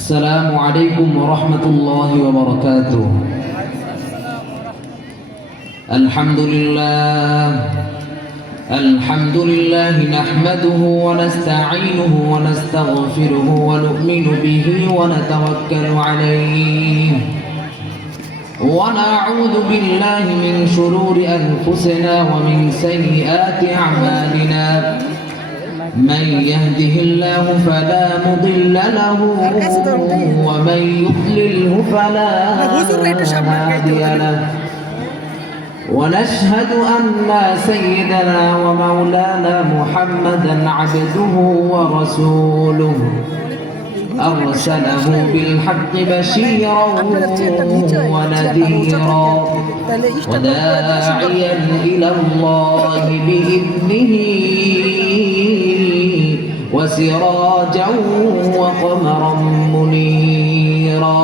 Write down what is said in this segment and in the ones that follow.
السلام عليكم ورحمة الله وبركاته. الحمد لله نحمده ونستعينه ونستغفره ونؤمن به ونتوكل عليه ونعوذ بالله من شرور أنفسنا ومن سيئات أعمالنا. من يهده الله فلا مضل له ومن يضلله فلا هادي له. ونشهد أن سيدنا ومولانا محمدا عبده ورسوله أرسله بالحق بشيرا ونذيرا وداعيا إلى الله بإذنه وسراجا وقمرا منيرا.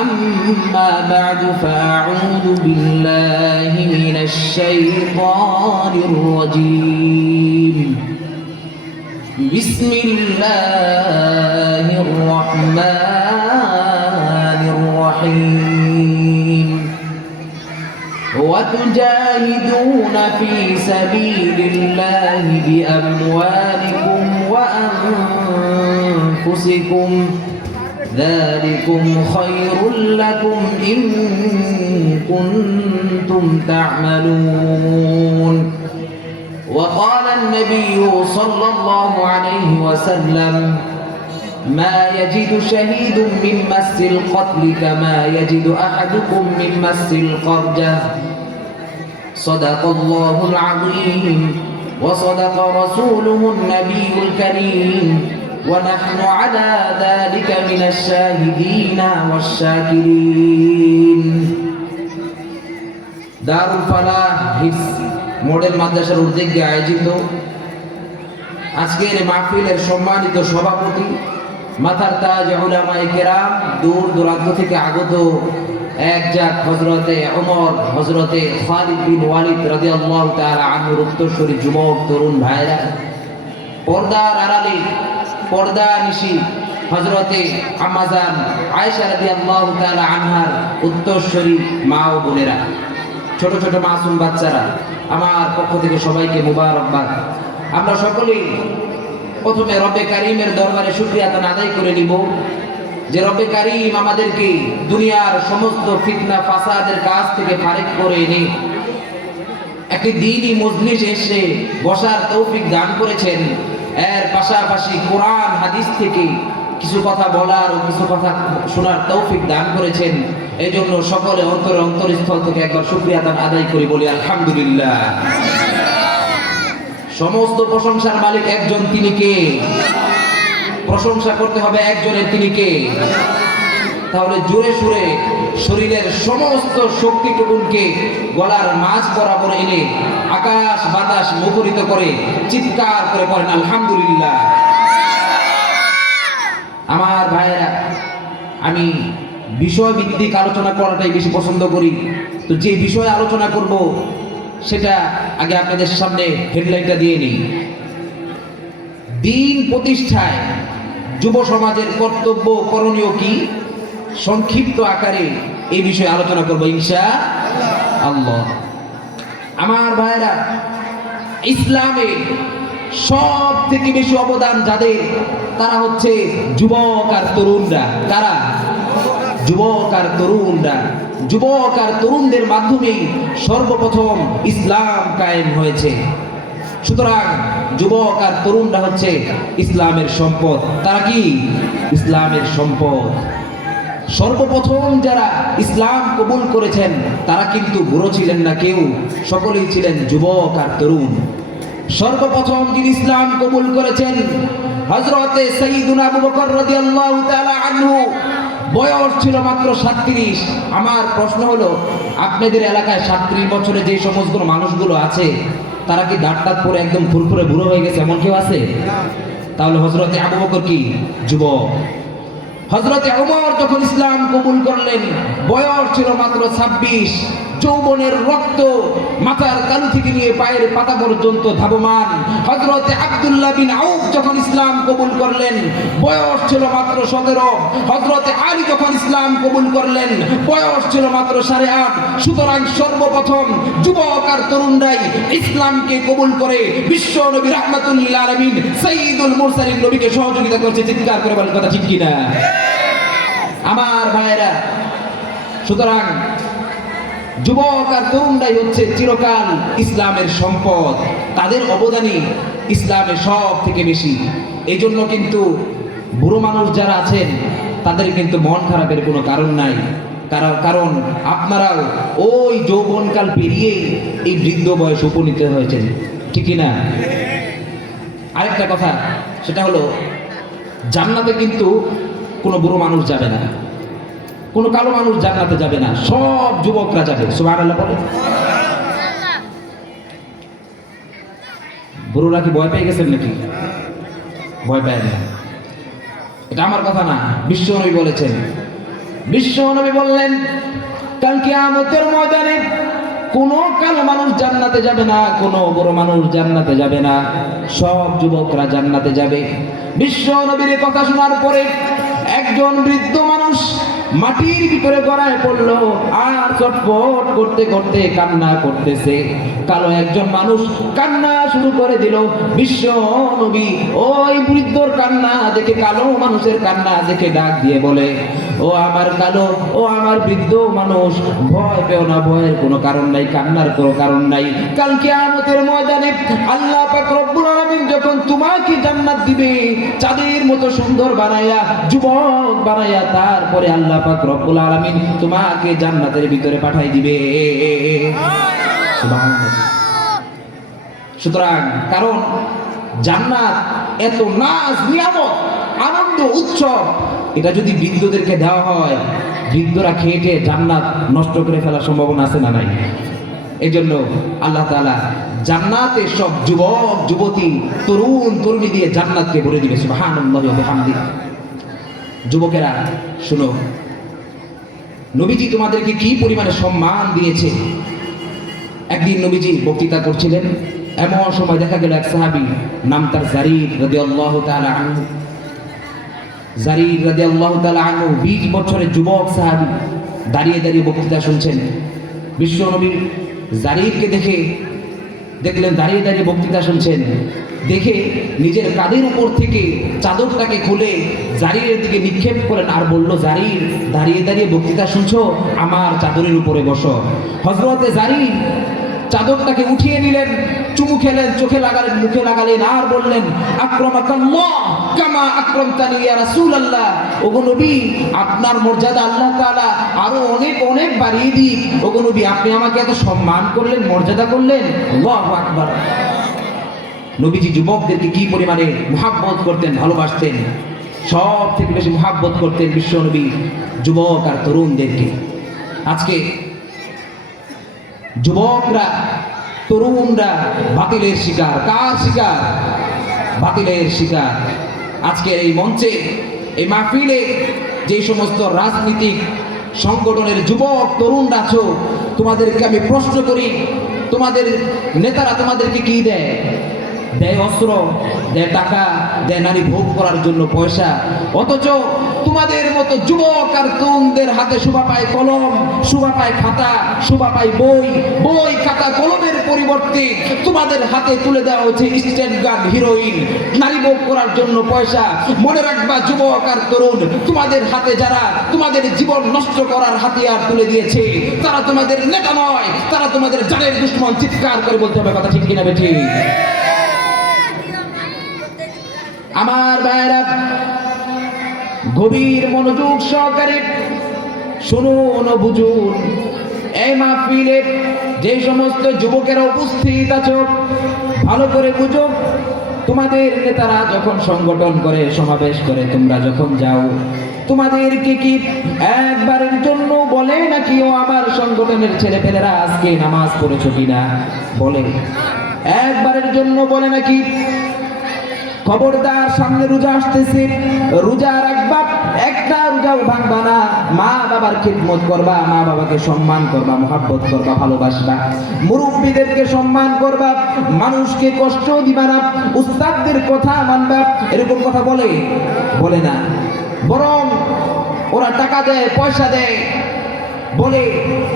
أما بعد فأعوذ بالله من الشيطان الرجيم. بسم الله الرحمن الرحيم. وتجاهدون في سبيل الله بأموالكم وأنفسكم ذلكم خير لكم إن كنتم تعملون. وقال النبي صلى الله عليه وسلم: ما يجد شهيد من مس القتل كما يجد أحدكم من مس القرجة. صدق الله العظيم وصدق رسوله النبي الكريم ونحن على ذلك من الشاهدين والشاكرين. দারুল Falah হিফজ model মাদ্রাসার উদ্যোগে আয়োজিত আজকের মাহফিলের সম্মানিত সভাপতি, মাথার তাজ উলামায়ে কেরাম, দূর দূরান্ত থেকে আগত একজাক হযরতে ওমর, হযরতে খালিদ বিন ওয়ালিদ রাদিয়াল্লাহু তাআলা আনহুর উত্তরসূরি যুবক তরুণ ভাইরা, পর্দার আড়ালে পর্দা নিশি হযরতে আম্মাজান আয়েশা রাদিয়াল্লাহু তাআলা আনহার উত্তরসূরি মা ও বোনেরা, ছোট ছোট মাসুম বাচ্চারা, আমার পক্ষ থেকে সবাইকে মুবারকবাদ। আমরা সকলেই প্রথমে রব্বে কারীমের দরবারে শুকরিয়া আদায় করে নিব যে রব্বে কারীম আমাদেরকে দুনিয়ার সমস্ত ফিতনা ফাসাদের কাজ থেকে ফারেক করে এনে একটি দ্বীনি মজলিসে এসে বসার তৌফিক দান করেছেন। এর পাশাপাশি কোরআন হাদিস থেকে কিছু কথা বলার ও কিছু কথা শোনার তৌফিক দান করেছেন। এই জন্য সকলে অন্তরস্থল থেকে একবার শুকরিয়া আদায় করি, বলি আলহামদুলিল্লাহ। সমস্ত প্রশংসার মালিক একজন, তিনি কে? প্রশংসা করতে হবে একজনের, তিনি কে? তাহলে জোরে সুরে শরীরের সমস্ত শক্তিটুকুনকে গলার মাঝ বরাবর এনে আকাশ বাতাস মুখরিত করে চিৎকার করে পড়েন আলহামদুলিল্লাহ। আমার ভাইয়েরা, আমি বিষয় ভিত্তিক আলোচনা করাটাই বেশি পছন্দ করি। তো যে বিষয়ে আলোচনা করব সেটা আগে আপনাদের সামনে হেডলাইনটা দিয়ে নিই। দ্বীন প্রতিষ্ঠায় যুব সমাজের কর্তব্য করণীয় কি, সংক্ষিপ্ত আকারে এই বিষয়ে আলোচনা করব ইনশাআল্লাহ। আমার ভাইরা, ইসলামে সব থেকে বেশি অবদান যাদের, তারা হচ্ছে যুবক আর তরুণরা। কারা? যুবক আর তরুণরা। যুবক আর তরুণদের মাধ্যমেই সর্বপ্রথম ইসলাম কায়েম হয়েছে। সুতরাং যুবক আর তরুণরা হচ্ছে ইসলামের সম্পদ। তারা কি? ইসলামের সম্পদ। সর্বপ্রথম যারা ইসলাম কবুল করেছেন তারা কিন্তু বুড়ো ছিলেন না কেউ, সকলেই ছিলেন যুবক আর তরুণ। সর্বপ্রথম যিনি ইসলাম কবুল করেছেন হযরতে সাইয়্যিদুনা আবু বকর রাদিয়াল্লাহু তাআলা আনহু, বয়স ছিল মাত্র 37। আমার প্রশ্ন হলো, আপনাদের এলাকায় 37 বছরে যে সমস্ত মানুষগুলো আছে তারা কি দাঁত পরে একদম ফুরফুরে বুড়ো হয়ে গেছে, এমন কেউ আছে? তাহলে হযরতে আবু বকর কি যুবক? হযরতে ওমর যখন ইসলাম কবুল করলেন বয়স ছিল মাত্র 26। যৌবনের রক্ত মাথার তালু থেকে নিয়ে পায়ের পাতা পর্যন্ত ধাবমান। হযরতে আব্দুল্লাহ বিন আউফ যখন ইসলাম কবুল করলেন বয়স ছিল মাত্র 17। হযরতে আলী যখন ইসলাম কবুল করলেন বয়স ছিল মাত্র 8.5। সুতরাং সর্বপ্রথম যুবক আর তরুণরাই ইসলামকে কবুল করে বিশ্ব নবী রাহমাতুল লিল আলামিন সাইয়্যিদুল মুরসালিন নবীকে সহযোগিতা করছে। চিৎকার করে বলেন কথা ঠিক কিনা আমার ভাইরা? সুতরাং যুবক আর তরুণরাই হচ্ছে চিরকাল ইসলামের সম্পদ, তাদের অবদানই ইসলামের সব থেকে বেশি। এই জন্য কিন্তু বুড়ো মানুষ যারা আছেন তাদের কিন্তু মন খারাপের কোনো কারণ নাই, কারণ আপনারাও ওই যৌবনকাল পেরিয়ে এই বৃদ্ধ বয়স উপনীত হয়েছেন, ঠিক না? আরেকটা কথা, সেটা হলো জান্নাতে কিন্তু কোনো বুড়ো মানুষ যাবে না, কোনো কালো মানুষ জান্নাতে যাবে না, সব যুবকরা যাবে। সুবহানাল্লাহ বলে। বুড়োরা কি ভয় পেয়ে গেছেন নাকি? ভয় পায় না, এটা আমার কথা না, বিশ্ব নবী বলেছেন। বিশ্ব নবী বললেন কাল কিয়ামতের ময়দানে কোনো কালো মানুষ জান্নাতে যাবে না, কোনো বড় মানুষ জান্নাতে যাবে না, সব যুবকরা জান্নাতে যাবে। বিশ্ব নবীর কথা শোনার পরে একজন বৃদ্ধ মানুষ মাটির ভিতরে গড়ায় পড়লো আর চটপট করতে করতে কান্না করতেছে। কালো একজন মানুষ কান্না শুরু করে দিল। বিশ্ব নবী ওই বৃদ্ধর কান্না দেখে, কালো মানুষের কান্না দেখে ডাক দিয়ে বলে, ও আমার কালো, ও আমার বৃদ্ধ মানুষ, ভয় পেও না, ভয়ের কোনো কারণ নাই, কান্নার কোনো কারণ নাই। কাল কিয়ামতের ময়দানে আল্লাহ পাক রব্বুল আলামিন যখন তোমাকে জান্নাত দিবে চাঁদের মতো সুন্দর বানাইয়া, যুবক বানাইয়া, তারপরে আল্লাহ পাক রব্বুল আলামিন তোমাকে জান্নাতের ভিতরে পাঠাই দিবে। সুবহানাল্লাহ। সুতরাং কারণ জান্নাত এত নাজ, নিয়ামত, আনন্দ, উৎসব, এটা যদি বৃদ্ধদেরকে দেওয়া হয়, বৃদ্ধরা খেয়ে জান্নাত নষ্ট করে ফেলার সম্ভাবনা আছে না নাই? এই জন্য আল্লাহ তাআলা জান্নাতে সব যুবক যুবতী তরুণ তরুণী দিয়ে জান্নাতকে ভরে দিবে। সুবহানাল্লাহি ওয়া বিহামদিহি। যুবকেরা শুনো, নবীজি তোমাদেরকে কি পরিমাণে সম্মান দিয়েছে। একদিন নবীজি বক্তৃতা করছিলেন, এমন সময় দেখা গেল এক সাহাবী, নাম তার জারির রাদিয়াল্লাহু তাআলা আনহু। জারির রাদিয়াল্লাহু তাআলা আনহু 20 বছরের যুবক সাহাবী, দাঁড়িয়ে দাঁড়িয়ে বক্তৃতা শুনছেন। বিশ্ব নবী জারিরকে দেখলেন দাঁড়িয়ে দাঁড়িয়ে বক্তৃতা শুনছেন, দেখে নিজের কাঁধের উপর থেকে চাদরটাকে খুলে জারিরের দিকে নিক্ষেপ করেন আর বলল, জারির, দাঁড়িয়ে দাঁড়িয়ে বক্তৃতা শুনছো, আমার চাদরের উপরে বসো। হযরতে জারির চাদরটাকে উঠিয়ে নিলেন, চুমু খেলেন, চোখে লাগালেন, মুখে লাগালেন আর বললেন, আকরামাকাল্লাহ কামা আকরামতানি ইয়া রাসূলুল্লাহ। ওগো নবী, আপনার মর্যাদা আল্লাহ তাআলা আরো অনেক অনেক বাড়িয়ে দিক। ওগো নবী, আপনি আমাকে এত সম্মান করলেন, মর্যাদা করলেন। আল্লাহু আকবার। নবীজি যুবকদেরকে কি পরিমাণে মুহাব্বত করতেন, ভালোবাসতেন। সব থেকে বেশি মুহাব্বত করতেন বিশ্ব নবী যুবক আর তরুণদেরকে। আজকে যুবকরা, তরুণরা বাতিলের শিকার। কার শিকার? বাতিলের শিকার। আজকে এই মঞ্চে, এই মাহফিলে যে সমস্ত রাজনীতিক সংগঠনের যুবক তরুণরা আছো, তোমাদেরকে আমি প্রশ্ন করি, তোমাদের নেতারা তোমাদেরকে কি দেয়? দেয় অস্ত্র, দেয় টাকা, দেয় নারী ভোগ করার জন্য পয়সা। অথচ তোমাদের মতো যুবক আর তরুণদের হাতে শোভা পায় কলম, শোভা পায় খাতা, শোভা পায় বই। বই, খাতা, কলমের পরিবর্তে তোমাদের হাতে তুলে দেওয়া হচ্ছে স্টেট গান, হিরোইন, নারী ভোগ করার জন্য পয়সা। মনে রাখবা যুবক আর তরুণ, তোমাদের হাতে যারা তোমাদের জীবন নষ্ট করার হাতিয়ার তুলে দিয়েছে, তারা তোমাদের নেতা নয়, তারা তোমাদের জানের দুশমন। চিৎকার করে বলতে হবে কথা, ঠিক কিনা বেঠিক? আমার ভাইরা, গভীর মনোযোগ সহকারে শুনুন ও বুঝুন। এই মাহফিলে যে সমস্ত যুবকেরা উপস্থিত আছো, ভালো করে বুঝো। তোমাদের নেতারা যখন সংগঠন করে, সমাবেশ করে, তোমরা যখন যাও, তোমাদেরকে কি একবারের জন্য বলে নাকি, ও আমার সংগঠনের ছেলেপেলেরা আজকে নামাজ পড়েছো কিনা? বলে। একবারের জন্য বলে নাকি? খবরদার, সামনে রোজা আসতেছে, রোজা রাখবা, একটা রোজাও ভাঙবা না। মা বাবার খিদমত করবা, মা বাবাকে সম্মান করবা, মহব্বত করবা, ভালোবাসবা, মুরব্বীদেরকে সম্মান করবা, মানুষকে কষ্ট দিবা না, উস্তাদদের কথা মানবা। এরকম কথা বলে না, বরং ওরা টাকা দেয়, পয়সা দেয়, বলে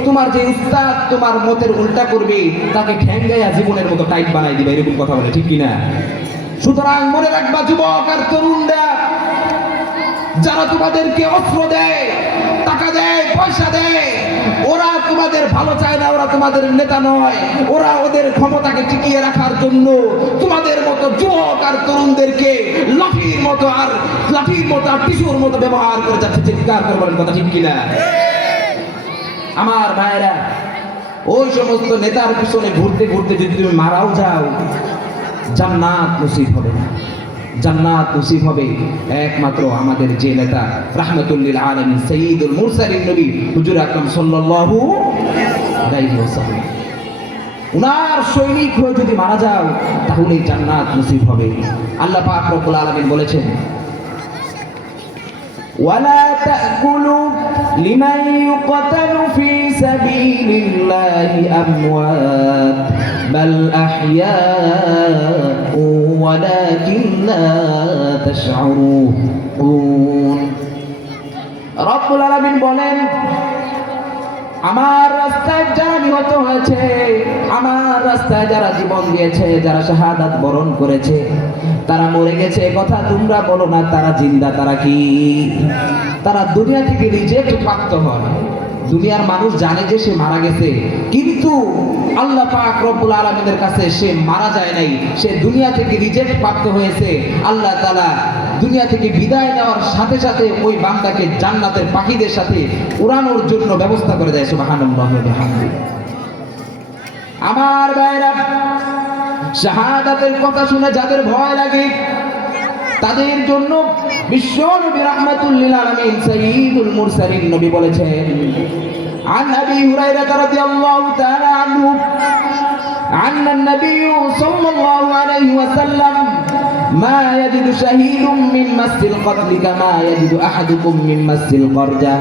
তোমার যে উস্তাদ তোমার মতের উল্টা করবে তাকে ঠ্যাঙ্গাইয়া জীবনের মতো টাইট বানাই দিবে, এরকম কথা বলে, ঠিক কিনা? সুতরাং মনে রাখবা যুবক আর তরুণরা, যারা তোমাদেরকে অস্ত্র দেয়, টাকা দেয়, পয়সা দেয়, ওরা তোমাদের ভালো চায় না, ওরা তোমাদের নেতা নয়, ওরা ওদের ক্ষমতাকে টিকিয়ে রাখার জন্য তোমাদের মতো যুবক আর তরুণদেরকে লাঠির মতো আর টিস্যুর মতো ব্যবহার করে যাচ্ছে। চিৎকার করবেন, কথা ঠিক কিনা? আমার ভাইরা, ওই সমস্ত নেতার পিছনে ঘুরতে ঘুরতে যদি তুমি মারাও যাও, জান্নাত নসিব হবে না। জান্নাত নসিব হবে একমাত্র আমাদের যে নেতা রাহমাতুল লিল আলামিন সাইয়্যিদুল মুরসালিন নবী হুজুর আকরাম সাল্লাল্লাহু আলাইহি ওয়াসাল্লাম। উনার সৈনিক হয়ে যদি মারা যাও তাহলে জান্নাত নসিব হবে। আল্লাহ পাক রব্বুল আলামিন বলেছেন, ওয়ালা তাকুলু লিমান ইউকতালু ফি সাবিলিল্লাহি আমওয়াত বাল আহইয়াউ ওয়ালাকিন লা তাশউরুন। রব্বুল আলামিন বলেন, আমার রাস্তায় যারা নিহত হয়েছে, আমার রাস্তায় যারা জীবন দিয়েছে, যারা শাহাদাত বরণ করেছে, তারা মরে গেছে কথা তোমরা বলো না, তারা জিন্দা। তারা কি? তারা দুনিয়া থেকে রিজেক্ট প্রাপ্ত হয়। দুনিয়ার মানুষ জানে যে সে মারা গেছে, কিন্তু আল্লাহ পাক রব্বুল আলামিনের কাছে সে মারা যায় নাই, সে দুনিয়া থেকে রিজেক্ট প্রাপ্ত হয়েছে। আল্লাহ তাআলা দুনিয়া থেকে বিদায় নেওয়ার সাথে সাথে ওই বান্দাকে জান্নাতের পাখিদের সাথে উড়ানোর জন্য ব্যবস্থা করে দেয়। সুবহানাল্লাহ ওয়া বিহামদিহি। আমার ভাইরা, শাহাদাতের কথা শুনে যাদের ভয় লাগে তাদের জন্য বিশ্বনবী রাহমাতুল লিল আলামিন সাইয়্যিদুল মুরসালিন নবী বলেছেন, عن أبي هريرة رضي الله تعالى عنه أن النبي صلى الله عليه وسلم ما يجد شهيد من مس القتل كما يجد أحدكم من مس القرجة।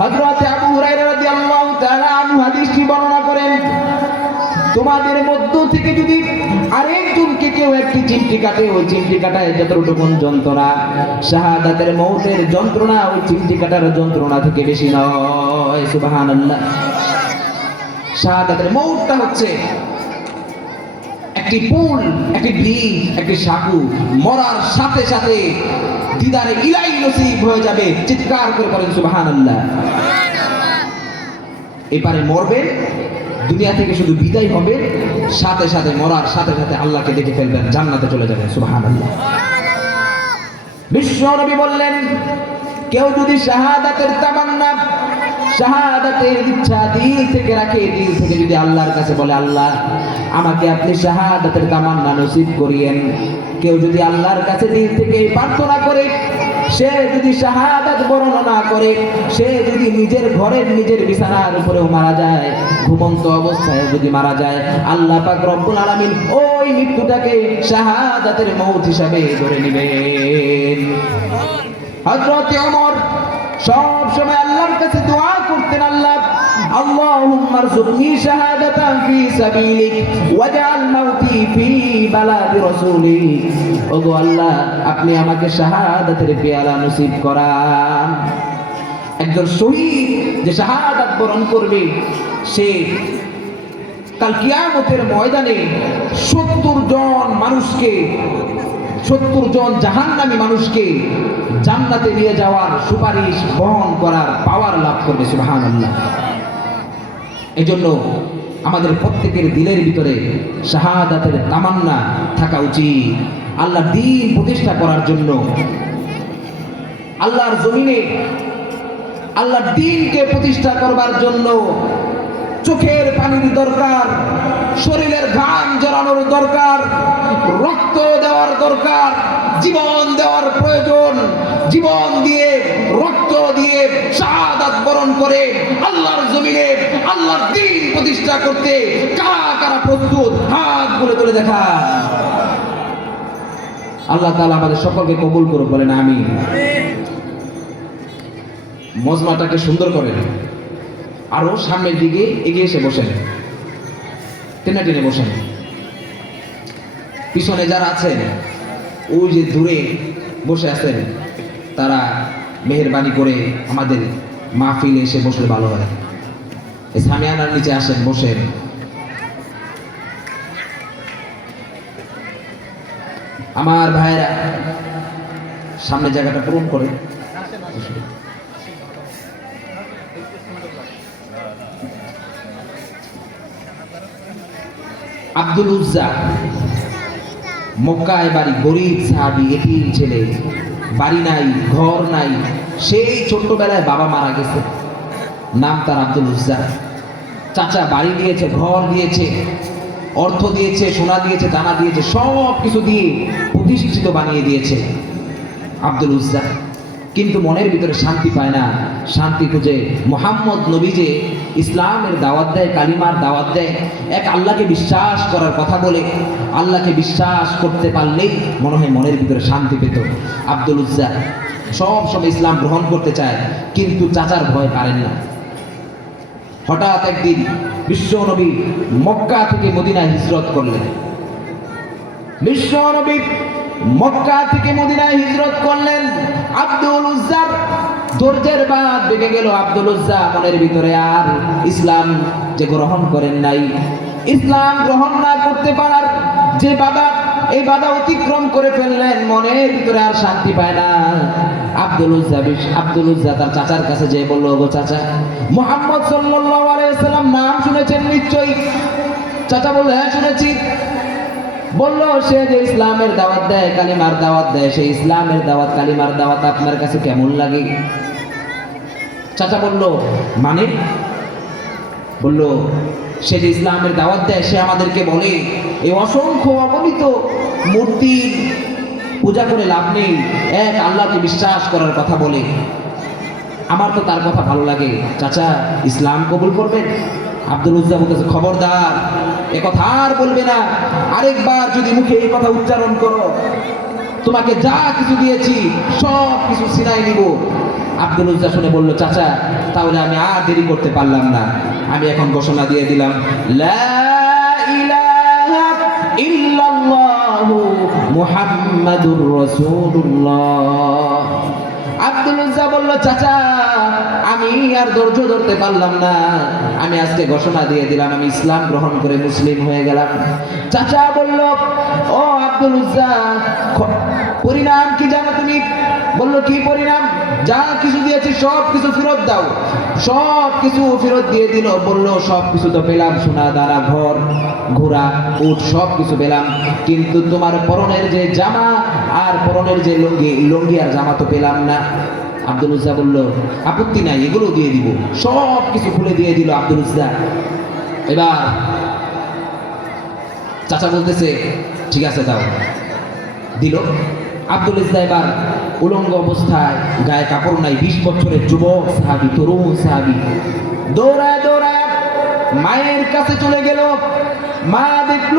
হযরত আবু হুরায়রা রাদিয়াল্লাহু তাআলা আনহু হাদিসটি বর্ণনা করেন, তোমাদের মধ্য থেকে যদি আরেকজনকে কেউ একটি চিমটি কাটে, ওই চিমটি কাটায় যতটুকু যন্ত্রণা, শাহাদাতের মৌতের যন্ত্রণা ওই চিমটি কাটার যন্ত্রণা থেকে বেশি নয়। সুবহানাল্লাহ। শাহাদাতের মৌতটা হচ্ছে একটি পুল, একটি ব্রিজ, একটি সাঁকু, মরার সাথে সাথে দিদারে ইলাহি নসিব হয়ে যাবে। চিৎকার করে বলেন সুবহানাল্লাহ। এপারে মরবে, দুনিয়া থেকে শুধু বিদায় হবে, সাথে সাথে মরার সাথে সাথে আল্লাহকে দেখে ফেলবেন, জান্নাতে চলে যাবেন। সুবহানাল্লাহ। বিশ্ব নবী বললেন, কেউ যদি শাহাদাতের তামান্না, শাহাদাতের ইচ্ছা দিল থেকে রাখে, দিল থেকে যদি আল্লাহর কাছে বলে, আল্লাহ আমাকে আপনি শাহাদাতের তামান্না নসিব করিয়েন, কেউ যদি আল্লাহর কাছে দিল থেকে প্রার্থনা করে, সে যদি শাহাদাত বরণ না করে, সে যদি নিজের ঘরের নিজের বিছানার উপরেও মারা যায়, ঘুমন্ত অবস্থায় যদি মারা যায়, আল্লাহ পাক রব্বুল আলামিন ওই মৃত্যুটাকে শাহাদাতের মৌত হিসাবে ধরে নেবেন। হযরত ওমর সব সময় আল্লাহর কাছে দোয়া করতেন, আল্লাহ আল্লাহুম্মা রযুকনি শাহাদাতান ফি সাবিলিক ওয়াজআল মাউতি ফি বালাদি রাসূলিক। ওগো আল্লাহ, আপনি আমাকে শাহাদাতের পেয়ালা নসিব করান। একজন শহীদ যে শাহাদাত বরণ করবে, সে কাল কিয়ামতের ময়দানে 70 জন মানুষকে, 70 জন জাহান্নামী মানুষকে জান্নাতে নিয়ে যাওয়ার সুপারিশ বহন করার পাওয়ার লাভ করবে। সুবহানাল্লাহ। এজন্য আমাদের প্রত্যেকের দিলের ভিতরে শাহাদাতের তামান্না থাকা উচিত। আল্লাহর দ্বীন প্রতিষ্ঠা করার জন্য, আল্লাহর জমিনে আল্লাহর দ্বীনকে প্রতিষ্ঠা করবার জন্য চোখের পানির দরকার, শরীরের ঘাম জড়ানোর দরকার, রক্ত দেওয়ার দরকার, জীবন দেওয়ার প্রয়োজন। জীবন দিয়ে, রক্ত দিয়ে শাহাদাত বরণ করে আল্লাহর জমিনে আল্লাহর দ্বীন প্রতিষ্ঠা করতে কারা কারা প্রস্তুত? হাত তুলে তুলে দেখা। আল্লাহ তাআলা আমাদের সকলকে কবুল করুক, বলেন আমিন। মজমাটাকে সুন্দর করেন, আরো সামনের দিকে এগিয়ে এসে বসেন, টেনে টেনে বসেন। পিছনে যারা আছেন ওই যে দূরে বসে আছেন, তারা মেহেরবানি করে আমাদের মাহফিলে এসে বসলে ভালো হয়। এই সামিয়ানার নিচে আসেন, বসেন। আমার ভাইরা সামনে জায়গাটা পূরণ করে। আব্দুল উজ্জা মক্কায় বাড়ি, গরিব সাহাবী, এতিম ছেলে, বাড়ি নাই, ঘর নাই। সেই ছোট্টবেলায় বাবা মারা গেছে, নাম তার আব্দুল উজ্জা। চাচা বাড়ি দিয়েছে, ঘর দিয়েছে, অর্থ দিয়েছে, সোনা দিয়েছে, দানা দিয়েছে, সব কিছু দিয়ে প্রতিষ্ঠিত বানিয়ে দিয়েছে আব্দুল উজ্জা। কিন্তু মনের ভিতরে শান্তি পায় না, শান্তি খুঁজে মুহাম্মদ নবী যে ইসলামের দাওয়াত দেয়, কালিমার দাওয়াত দেয়, এক আল্লাহকে বিশ্বাস করার কথা বলে, আল্লাহকে বিশ্বাস করতে পারলেই মনে হয় মনের ভিতরে শান্তি পেত। আব্দুল উজ্জা সব সময় ইসলাম গ্রহণ করতে চায়, কিন্তু চাচার ভয় পারেন না। হঠাৎ একদিন বিশ্ব নবী মক্কা থেকে মদিনায় হিজরত করলেন। বিশ্ব নবী মক্কা থেকে মদিনায় হিজরত করলেন। আব্দুল উজ্জার ধৈর্যের বাঁধ ভেঙে গেল। আব্দুল উজ্জা মনের ভিতরে আর ইসলাম যে গ্রহণ করেন নাই, ইসলাম গ্রহণ না করতে পারার যে বাধা, এই বাধা অতিক্রম করে ফেললেন, মনের ভিতরে আর শান্তি পায় না। আব্দুল উজ্জা তার চাচার কাছে যেয়ে বলল, গো চাচা, মুহাম্মদ সাল্লাল্লাহু আলাইহি ওয়াসাল্লাম নাম শুনেছেন নিশ্চয়ই? চাচা বলল, হ্যাঁ শুনেছি। বলল, সে যে ইসলামের দাওয়াত দেয়, কালিমার দাওয়াত দেয়, সেই ইসলামের দাওয়াত, কালিমার দাওয়াত আপনার কাছে কেমন লাগে? চাচা বলল, মানে? বলল, সে যে ইসলামের দাওয়াত দেয়, সে আমাদেরকে বলে এই অসংখ্য অগণিত মূর্তি পূজা করে লাভ নেই, এক আল্লাহকে বিশ্বাস করার কথা বলে। আমার তো তার কথা ভালো লাগে। চাচা, ইসলাম কবুল করবেন? আব্দুল উজ্জা বলতেছে, খবরদার, এ কথা আর বলবে না। আরেকবার যদি মুখে এই কথা উচ্চারণ করো, তোমাকে যা কিছু দিয়েছি সব কিছু ছিনাই নিব। আব্দুল উজ্জা শুনে বলল, চাচা, তাহলে আমি আর দেরি করতে পারলাম না, আমি এখন ঘোষণা দিয়ে দিলাম, লা ইলাহা ইল্লাল্লাহু মুহাম্মাদুর রাসূলুল্লাহ। আব্দুল উজ্জা বলল, চাচা, আমি আর ধৈর্য ধরতে পারলাম না, আমি আজকে ঘোষণা দিয়ে দিলাম, আমি ইসলাম গ্রহণ করে মুসলিম হয়ে গেলাম। চাচা বলল, ও আব্দুল উজ্জা, পরিণাম কি জানো তুমি? বলল, কি পরিণাম? যা কিছু দিয়েছি সব কিছু ফেরত দাও। সব কিছু ফেরত দিয়ে দিল। বলল, সব কিছু তো পেলাম, সোনা দানা, ঘর, ঘোড়া, উট, সব কিছু পেলাম, কিন্তু তোমার পরনের যে জামা আর পরনের যে লুঙ্গি আর জামা তো পেলাম না। আব্দুল উজ্জা বলল, আপত্তি নাই, এগুলো দিয়ে দিব। সব কিছু খুলে দিয়ে দিল আব্দুল উজ্জা। এবার চাচা বলতেছে, ঠিক আছে দাও, দিল। আব্দুল উজ্জা এবার উলঙ্গ অবস্থায়, গায়ে কাপড় নাই, 20 বছরের যুবক সাহাবী, তরুণ সাহাবী, দৌড়ায় দৌড়ায় মায়ের কাছে চলে গেল। মা দেখল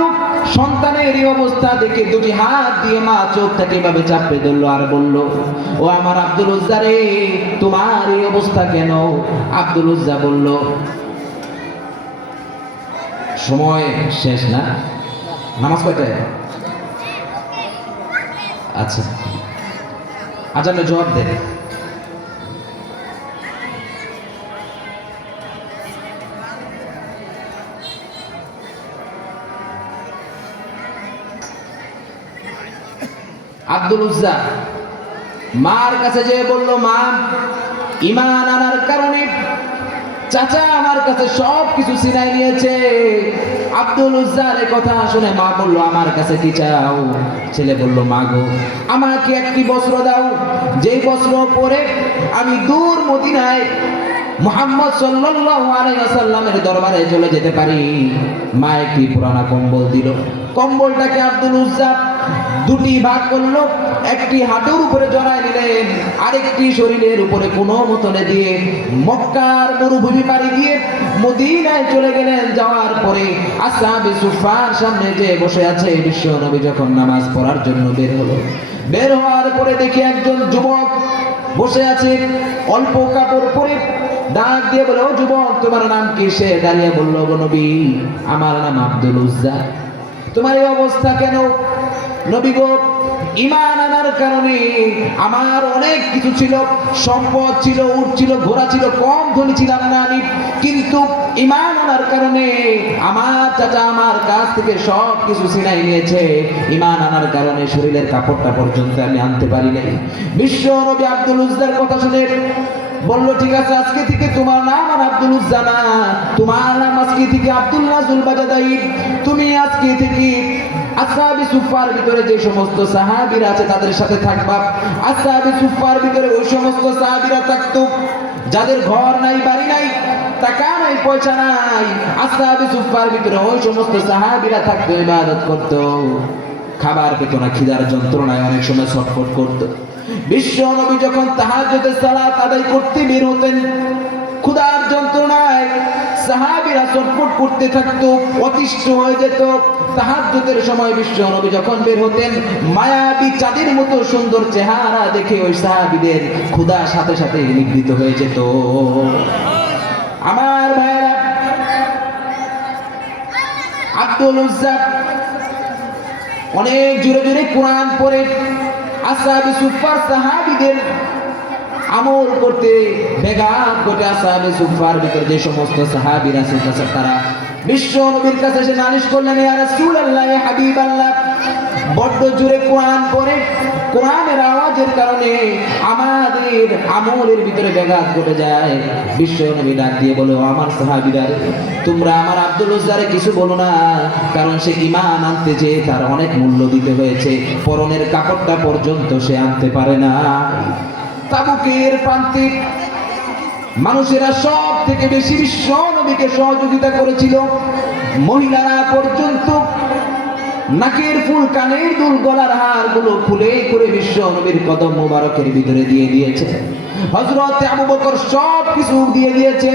সন্তানের এই অবস্থা দেখে দুটি হাত দিয়ে মা চোখ থেকে এভাবে চাপড়ে ধরলো আর বলল, ও আমার আব্দুল উজ্জা রে, তোমার এই অবস্থা কেন? আব্দুল উজ্জা বলল, সময় শেষ না? নামাজ কয়টায়? আচ্ছা, আজানের জবাব দেন। আব্দুল উজ্জা মার কাছে যেয়ে বলল, মা, ঈমান আনার কারণে চাচা আমার কাছে সব কিছু ছিনাই নিয়েছে। আব্দুল উজ্জার কথা শুনে মা বলল, আমার কাছে কি চাও? ছেলে বলল, মা গো, আমাকে একটি বস্ত্র দাও, যেই বস্ত্র পরে আমি দূর মদিনায় মুহাম্মদ সাল্লাল্লাহু আলাইহি ওয়াসাল্লামের দরবারে চলে যেতে পারি। মা একটি পুরানা কম্বল দিল। কম্বলটাকে আব্দুল উজ্জা দুটি ভাগ করলো, একটি হাঁটুর উপরে জড়ায় নিলেন, আরেকটি শরীরের উপরে কোনো মতনে দিয়ে মক্কার মরুভূমি পাড়ি দিয়ে মদিনায় চলে গেলেন। যাওয়ার পরে আসহাবে সুফফার সামনে যে বসে আছে বিশ্ব নবী যখন নামাজ পড়ার জন্য বের হলো, বের হওয়ার পরে দেখি একজন যুবক বসে আছে অল্প কাপড় পরে। ডাক দিয়ে বলে, ও যুবক, তোমার নাম কি? সে দাঁড়িয়ে বলল, গো নবী, আমার নাম আব্দুল উজ্জা। তোমার এই অবস্থা কেন? নবী গো, ঈমান আনার কারণে আমার অনেক কিছু ছিল, সম্পদ ছিল, উট ছিল, ঘোড়া ছিল, কম ধনী ছিলাম না আমি, কিন্তু ঈমান আনার কারণে আমার চাচা আমার কাছ থেকে সব কিছু ছিনাই নিয়েছে। ঈমান আনার কারণে শরীরের কাপড়টা পর্যন্ত আমি আনতে পারি নাই। বিশ্ব নবী আব্দুল উজ্জার কথা শুনে বলল, ঠিক আছে, আজকে থেকে তোমার নাম আর আব্দুল উজ্জা না, তোমার নাম আজকে থেকে আব্দুল্লাহ যুল বাজাদাই। তুমি আজকে থেকে আসহাবে সুফফার ভিতরে যে সমস্ত সাহাবীরা আছে তাদের সাথে থাকবা। আসহাবে সুফফার ভিতরে ওই সমস্ত সাহাবীরা থাকতো যাদের ঘর নাই, বাড়ি নাই, টাকা নাই, পয়সা নাই। আসহাবে সুফফার ভিতরে ওই সমস্ত সাহাবীরা থাকতো, ইবাদত করতো, খাবার পেত না, খিদার যন্ত্রণায় অনেক সময় ছটফট করতো। বিশ্ব নবী যখন তাহাজ্জুদের সালাত আদায় করতে বের হতেন, ক্ষুধার যন্ত্রণায় সাহাবীরা ছটফট করতে থাকতো, অতিষ্ঠ হয়ে যেত। তাহাজ্জুদের সময় বিশ্ব নবী যখন বের হতেন, মায়াবী চাঁদের মতো সুন্দর চেহারা দেখে ওই সাহাবীদের ক্ষুধার সাথে সাথে নিবৃত হয়ে যেত। আমার ভাইরা, আব্দুল উজ্জা অনেক জোরে জোরে কোরআন পড়ে আসহাবে সুফফার সাহাবীদের আমল করতে বেগাম করতে আসহাবে সুফফার ভিতরে যে সমস্ত সাহাবীরা আছে তারা বিশ্ব নবীর কাছে এসে নালিশ করলেন, ইয়া রাসূলুল্লাহ, ইয়া হাবিবাল্লাহ, বড্ড জোরে কোরআন পড়ে, কোরআনের আওয়াজের কারণে আমাদের আমলের ভিতরে ব্যাঘাত ঘটে যায়। বিশ্ব নবী ডাক দিয়ে বলে, আমার সাহাবীরা, তোমরা আমার আব্দুল উজ্জারে কিছু বলো না, কারণ সে ঈমান আনতে যে তার অনেক মূল্য দিতে হয়েছে, পরনের কাপড়টা পর্যন্ত সে আনতে পারে না। তাবুকের প্রান্তে মানুষেরা সব থেকে বেশি বিশ্ব নবীকে সহযোগিতা করেছিল। মহিলারা পর্যন্ত নাকের ফুল, কানের দুল, গলার হার গুলো খুলে করে বিশ্ব নবীর কদম মোবারকের ভিতরে দিয়ে দিয়েছে। হযরত আবু বকর সব কিছু দিয়ে দিয়েছে।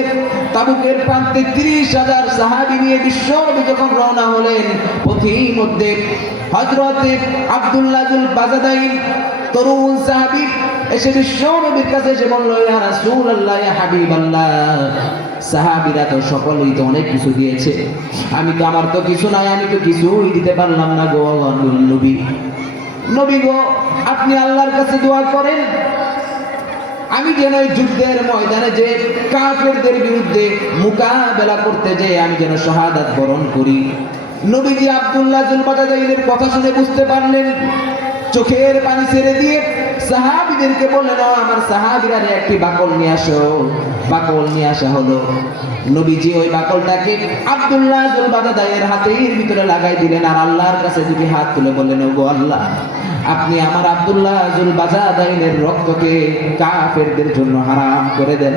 তাবুকের প্রান্তে 30,000 সাহাবী নিয়ে বিশ্ব নবী যখন রওনা হলেন, পথির মধ্যে হযরত আব্দুল্লাহ যুল বাজাদাইন তরুণ সাহাবী এসে বিশ্ব নবীর কাছে এসে বলল, ইয়া রাসূলুল্লাহ, ইয়া হাবিবাল্লাহ, সাহাবীরা তো সকলেই তো অনেক কিছু দিয়েছে, আমি তো, আমার তো কিছু নাই, আমি তো কিছুই দিতে পারলাম না গো নবী। নবী গো, আপনি আল্লাহর কাছে দোয়া করেন, আমি যেন এই যুদ্ধের ময়দানে যে কাফেরদের বিরুদ্ধে মোকাবেলা করতে যে আমি যেন শাহাদাত বরণ করি। নবীজি আব্দুল্লাহ যুল বাজাদাইনের কথা শুনে বুঝতে পারলেন, চোখের পানি ছেড়ে দিয়ে সাহাবীদেরকে বললেন, আমার সাহাবীরা একটি বাকল নিয়ে আসো। বাকল নিয়ে আসা হলো। নবীজি ওই বাকলটাকে আব্দুল্লাহ যুল বাজাদাইনের হাতের ভিতরে লাগাই দিলেন, আর আল্লাহর কাছে দুটি হাত তুলে বললেন, ওগো আল্লাহ, আপনি আমার আব্দুল্লাহ যুল বাজাদাইনের রক্তকে কাফেরদের জন্য হারাম করে দেন।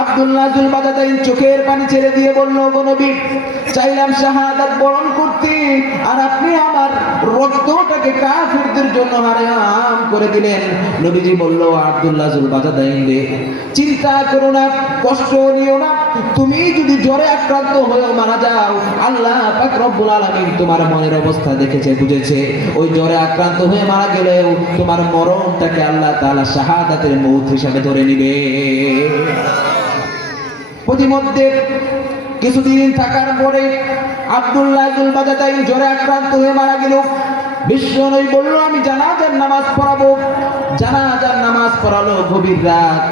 আব্দুল্লাহ যুল বাজাদাইন চোখের পানি ছেড়ে দিয়ে বলল, ওগো নবী, চাইলাম শাহাদাত বরণ করতে, আর আপনি আমার রক্তটাকে কাফেরদের জন্য হারাম করে দিলেন। নবীজি বলল, আব্দুল্লাহ যুল বাজাদাইন রে, চিন্তা করো না, কষ্ট নিও না, তুমি যদি জ্বরে আক্রান্ত হয়ে মারা যাও, আল্লাহ পাক রব্বুল আলামিন তোমার মনের অবস্থা দেখেছে, বুঝেছে। ওই জ্বরে আক্রান্ত হয়ে মারা গেলেও তোমার মরণটাকে আল্লাহ তাআলা শাহাদাতের মউত হিসাবে ধরে নিবে। প্রতিমধ্যে কিছুদিন থাকার পরে আব্দুল্লাহ যুল বাজাদাইন জ্বরে আক্রান্ত হয়ে মারা গেল। বিশ্ব নবী বলল, আমি জানাজার নামাজ পড়াবো। জানাজার নামাজ পড়ালো। গভীর রাত,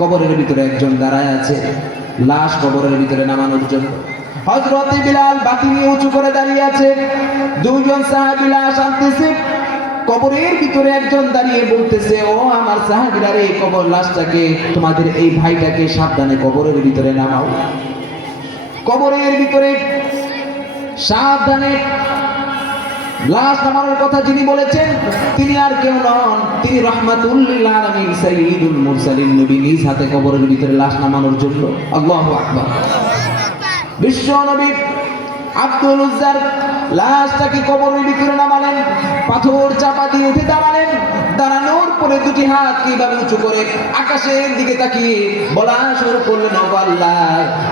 কবরের ভিতরে একজন দাঁড়ায় আছে, লাশ কবরের ভিতরে নামানোর জন্য। হযরত বিলাল বাতি নিয়ে উঁচু করে দাঁড়িয়ে আছে, দুইজন সাহাবী লাশ আনতেছে। কবরের ভিতরে একজন দাঁড়িয়ে বলতেছে, ও আমার সাহাবীরা রে, কবর লাশটাকে, তোমাদের এই ভাইটাকে সাবধানে কবরের ভিতরে নামাও। কবরের ভিতরে সাবধানে লাশ নামানোর কথা যিনি বলেছেন তিনি আর কেউ নন, তিনি রাহমাতুল লিল আলামিন সাইয়্যিদুল মুরসালিন নবী, নিজ হাতে কবরের ভিতরে লাশ নামানোর জন্য। আল্লাহু আকবার। বিশ্ব নবী আব্দুল উজ্জার লাশটাকে কবরের ভিতরে নামালেন, পাথর চাপা দিয়ে উঠে দাঁড়ালেন। দাঁড়ানোর পরে দুটি হাত কিভাবে উঁচু করে আকাশের দিকে তাকিয়ে বলা শুরু করলেন, ওগো আল্লাহ,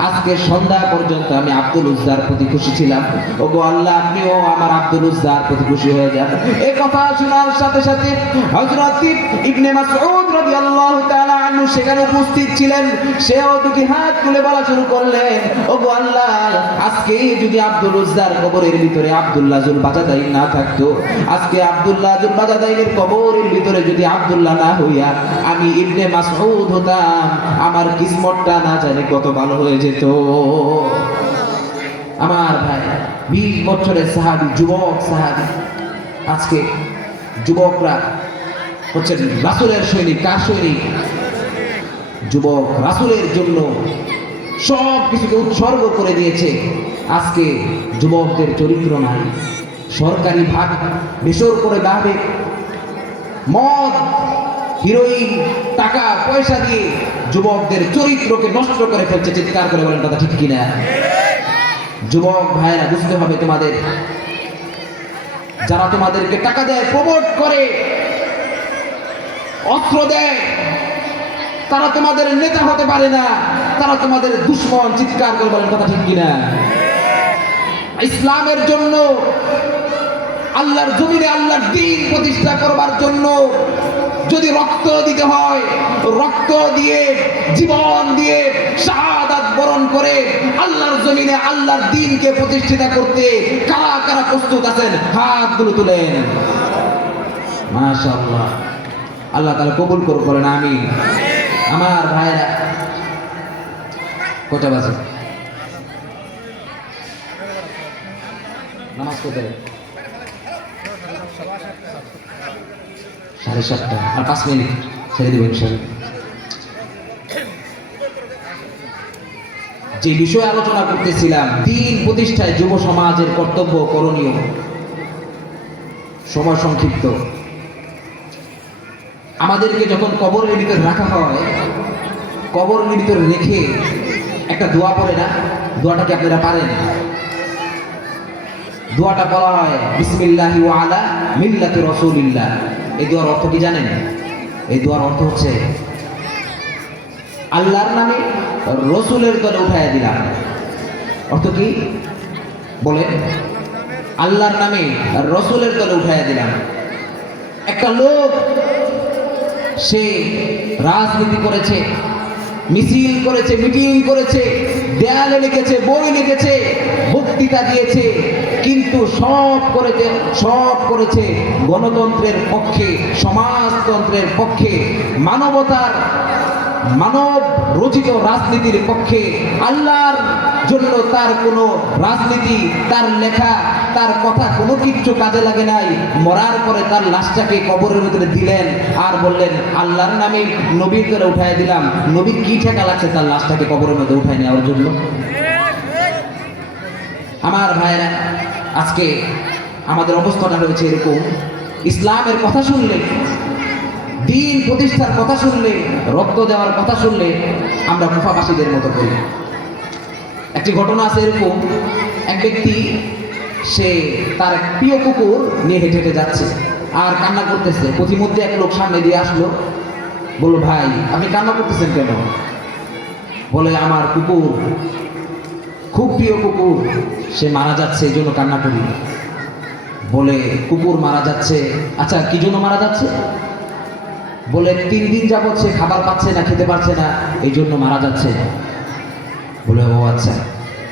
আজকে সন্ধ্যা পর্যন্ত আমি আব্দুল উজ্জার প্রতি খুশি ছিলাম, ওগো আল্লাহ আপনিও আমার আব্দুল উজ্জার প্রতি খুশি হয়ে যান। এই কথা শোনার সাথে সাথে হযরত ইবনে মাসউদ রাদিয়াল্লাহু তাআলা আনহু সেখানে উপস্থিত ছিলেন। সেও দুটি হাত তুলে বলা শুরু করলেন, ওগো আল্লাহ, আজকে যদি আব্দুল উজ্জার কবরের ভিতরে আব্দুল্লাহ জুল বাজাদাইন না থাকতো, আজকে আব্দুল্লাহ জুল বাজাদাইনের কবরের ভিতরে যদি আব্দুল্লাহ না হইয়া আমি ইবনে মাসউদ হতাম, আমার কিসমতটা না জানি কত ভালো হয়ে যেত। আমার ভাই, 20 বছরের সাহাবী, যুবক সাহাবী। আজকে যুবকরা হচ্ছে রাসূলের সৈনিক। কার সৈনিক? যুবক রাসূলের জন্য সব কিছুকে উৎসর্গ করে দিয়েছে। আজকে যুবকদের চরিত্র নাই। সরকারি ভাগ বেসরকারি ভাবে মদ, হিরোইন, টাকা পয়সা দিয়ে যুবকদের চরিত্রকে নষ্ট করে ফেলছে। চিৎকার করে বলেন কথা ঠিক কিনা? যুবক ভাইরা, বুঝতে হবে তোমাদের, যারা তোমাদেরকে টাকা দেয়, প্রমোট করে, অস্ত্র দেয়, তারা তোমাদের নেতা হতে পারে না, তারা তোমাদের দুশমন। চিৎকার করে বলেন কথা ঠিক কিনা? ইসলামের জন্য, আল্লাহর জমিনে আল্লাহর দ্বীন প্রতিষ্ঠা করবার জন্য যদি রক্ত দিতে হয়, রক্ত দিয়ে, জীবন দিয়ে, শাহাদাত বরণ করে আল্লাহর জমিনে আল্লাহর দ্বীনকে প্রতিষ্ঠিত করতে কারা কারা প্রস্তুত আছেন? হাতগুলো তুলেন। মাশাআল্লাহ, আল্লাহ তাআলা কবুল করুন, বলেন আমিন। আমার ভাইরা, কটা বাজে? নামাজ পড়তে 7:30, আর 5 মিনিট ছেড়ে দেবো ইনশাআল্লাহ। যে বিষয়ে আলোচনা করতেছিলাম, দ্বীন প্রতিষ্ঠায় যুব সমাজের কর্তব্য, করণীয়। সময় সংক্ষিপ্ত। আমাদেরকে যখন কবরের ভিতরে রাখা হয়, কবরের ভিতরে রেখে একটা দোয়া পড়ে না? দোয়াটাকে আপনারা পারেন? দোয়াটা বলা হয় বিসমিল্লাহি ওয়া আলা মিল্লাতি রাসূলিল্লাহ। এই দোয়ার অর্থ কি জানেন? এই দোয়ার অর্থ হচ্ছে আল্লাহর নামে রসুলের তলে উঠাইয়া দিলাম। অর্থ কি বলে? আল্লাহর নামে রসুলের তলে উঠাইয়া দিলাম। একটা লোক, সে রাজনীতি করেছে, মিছিল করেছে, মিটিং করেছে, দেয়ালে লিখেছে, বই লিখেছে, বক্তৃতা দিয়েছে, কিন্তু সব করেছে গণতন্ত্রের পক্ষে, সমাজতন্ত্রের পক্ষে, মানব রচিত রাজনীতির পক্ষে। আল্লাহর জন্য তার কোনো রাজনীতি, তার লেখা, তার কথা কোনো কিছু কাজে লাগে নাই। মরার পরে তার লাশটাকে কবরের ভিতরে দিলেন আর বললেন আল্লাহর নামে নবীর করে উঠাই দিলাম। নবীর কি ঠেকা লাগছে তার লাশটাকে কবরের মধ্যে উঠাই নেওয়ার জন্য? আমার ভাইরা, আজকে আমাদের অবস্থাটা রয়েছে এরকম। ইসলামের কথা শুনলে, দ্বীন প্রতিষ্ঠার কথা শুনলে, রক্ত দেওয়ার কথা শুনলে আমরা মুফাবাসীদের মতো করি। একটি ঘটনা আছে এরকম। এক ব্যক্তি, সে তার এক প্রিয় কুকুর নিয়ে হেঁটে হেঁটে যাচ্ছে আর কান্না করতেছে। পথিমধ্যে এক লোক সামনে দিয়ে আসলো, বলল, ভাই আপনি কান্না করতেছেন কেন? বলে, আমার কুকুর, খুব প্রিয় কুকুর, সে মারা যাচ্ছে, এই জন্য কান্না করি। বলে, কুকুর মারা যাচ্ছে, আচ্ছা কি জন্য মারা যাচ্ছে? বলে, 3 দিন যাবৎ সে খাবার পাচ্ছে না, খেতে পারছে না, এই জন্য মারা যাচ্ছে। বলে, ও আচ্ছা।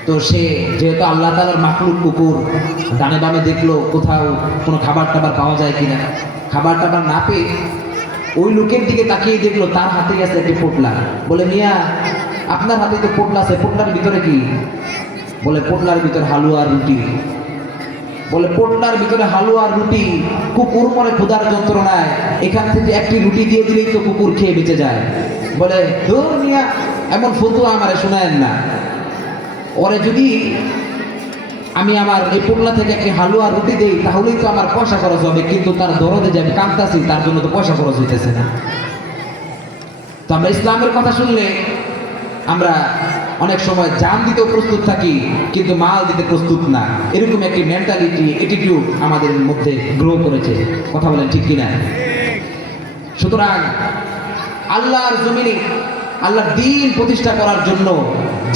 তো সে যেহেতু আল্লাহ তাআলার মাখলুক কুকুর, ডানে বামে দেখলো কোথাও কোনো খাবার টাবার পাওয়া যায় কিনা। খাবার টাবার না পেয়ে ওই লোকের দিকে তাকিয়ে দেখলো তার হাতে আছে একটি পোটলা। বলে, মিয়া আপনার হাতে তো পোটলা আছে, পোটলার ভিতরে কি? বলে, পোটলার ভিতরে হালুয়া আর রুটি। বলে, পোটলার ভিতরে হালুয়া আর রুটি? কুকুর মনে ক্ষুধার যন্ত্রণায় এখান থেকে একটি রুটি দিয়ে দিলেই তো কুকুর খেয়ে বেঁচে যায়। বলে, ধুর মিয়া, এমন ফতুয়া আমারে শোনায়েন না। ওরে যদি আমি আমার এই পোটলা থেকে একটি হালুয়া রুটি দেই তাহলেই তো আমার পয়সা খরচ হবে, কিন্তু তার দরদে যে আমি কাঁদতাছি তার জন্য তো পয়সা খরচ হইতেছে না। তো আমরা ইসলামের কথা শুনলে আমরা অনেক সময় জান দিতেও প্রস্তুত থাকি কিন্তু মাল দিতে প্রস্তুত না, এরকম একটি মেন্টালিটি অ্যাটিটিউড আমাদের মধ্যে গ্রো করেছে। কথা বলেন ঠিক কিনা? সুতরাং আল্লাহর জমিনে আল্লাহর দ্বীন প্রতিষ্ঠা করার জন্য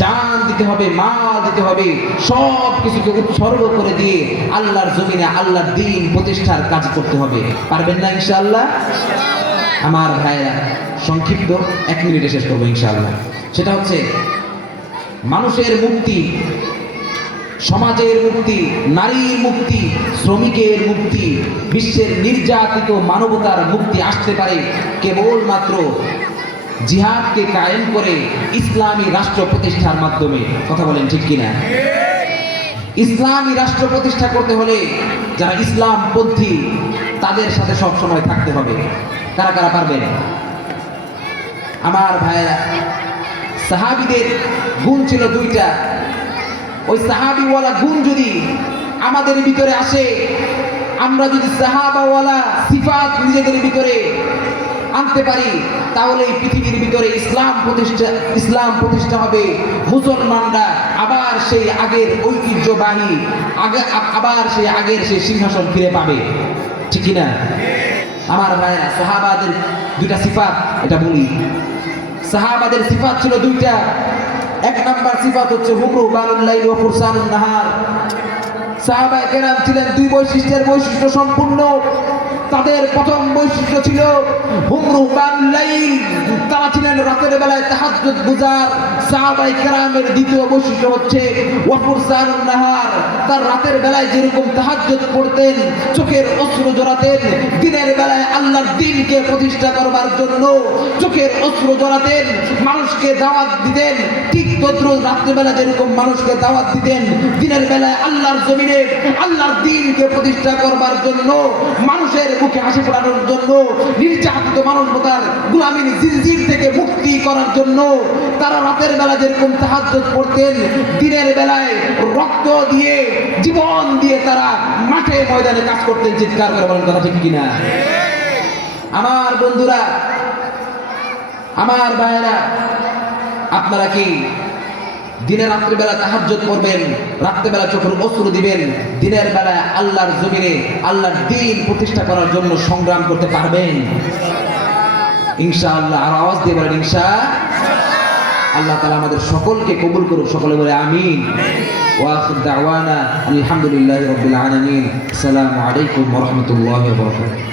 জান দিতে হবে, মাল দিতে হবে, সব কিছুকে উৎসর্গ করে দিয়ে আল্লাহর জমিনে আল্লাহর দ্বীন প্রতিষ্ঠার কাজ করতে হবে। পারবেন না ইনশাআল্লাহ? আমার ভাইরা, সংক্ষিপ্ত 1 মিনিটে শেষ করবো ইনশাআল্লাহ। সেটা হচ্ছে মানুষের মুক্তি, সমাজের মুক্তি, নারীর মুক্তি, শ্রমিকের মুক্তি, বিশ্বের নির্যাতিত মানবতার মুক্তি আসতে পারে কেবলমাত্র জিহাদকে কায়েম করে ইসলামী রাষ্ট্র প্রতিষ্ঠার মাধ্যমে। কথা বলেন ঠিক কিনা? ইসলামী রাষ্ট্র প্রতিষ্ঠা করতে হলে যারা ইসলামপন্থী তাদের সাথে সব সময় থাকতে হবে। কারা কারা পারবেন? আমার ভাইরা, সাহাবীদের গুণ ছিল 2টা। ওই সাহাবীওয়ালা গুণ যদি আমাদের ভিতরে আসে, আমরা যদি সাহাবাওয়ালা সিফাত নিজেদের ভিতরে আনতে পারি, তাহলে এই পৃথিবীর ভিতরে ইসলাম প্রতিষ্ঠা হবে। মুসলমানরা আবার সেই আগের ঐতিহ্যবাহী আবার সেই আগের সেই সিংহাসন ফিরে পাবে। ঠিক কিনা? আমার ভাইরা, সাহাবাদের 2টা সিফাত এটা বলি। সাহাবাদের সিফাত ছিল 2টা। 1 নাম্বার সিফাত হচ্ছে হুমরু বানুল লাইল ওয়া ফুরসানুন নাহার। সাহাবায়ে কেরাম ছিলেন 2 বৈশিষ্ট্যের বৈশিষ্ট্য সম্পূর্ণ। তাদের প্রথম বৈশিষ্ট্য ছিল হুমরু বানুল লাইল, তারা ছিলেন রাতের বেলায় তাহাজ্জুদ গুজার। সাহাবায়ে কেরামের দ্বিতীয় বৈশিষ্ট্য হচ্ছে ওয়া ফুরসানুন নাহার, তার রাতের বেলায় যেরকম তাহাজ্জুদ পড়তেন, চোখের অশ্রু জড়াতেন, দিনের বেলায় আল্লাহর দ্বীনকে প্রতিষ্ঠা করবার জন্য চোখের অশ্রু জড়াতেন, মানুষকে দাওয়াত দিতেন। ঠিক তদ্রুপ রাত্রিবেলা যেরকম মানুষকে দাওয়াত দিতেন, দিনের বেলায় আল্লাহর জমিনে আল্লাহর দ্বীনকে প্রতিষ্ঠা করবার জন্য, মানুষের মুখে হাসি ফোটানোর জন্য, নির্যাতিত মানবতার গোলামীর জিনজির থেকে মুক্তি করার জন্য তারা রাতের বেলা যেরকম তাহাজ্জুদ পড়তেন, দিনের বেলায় রক্ত দিয়ে, জীবন দিয়ে তারা মাঠে ময়দানে কাজ করতেন। চিৎকার করে বলেন কথা ঠিক কিনা? আমার বন্ধুরা, আমার ভাইয়েরা, আপনারা কি দিনে রাত্রিবেলা তাহাজ্জুদ পড়বেন, রাত্রিবেলা চোখের অশ্রু দিবেন, দিনের বেলায় আল্লাহর জমিনে আল্লাহর দ্বীন প্রতিষ্ঠা করার জন্য সংগ্রাম করতে পারবেন? ইনশাআল্লাহ। আর আওয়াজ দিয়ে বলেন ইনশাআল্লাহ। আল্লাহ তাআলা আমাদের সকলকে কবুল করুক। সকলে বলে আমিন। ওয়া আখির দাওয়ানা আলহামদুলিল্লাহি রাব্বিল আলামিন। আসসালামু আলাইকুম ওয়া রাহমাতুল্লাহি ওয়া বারাকাতুহু।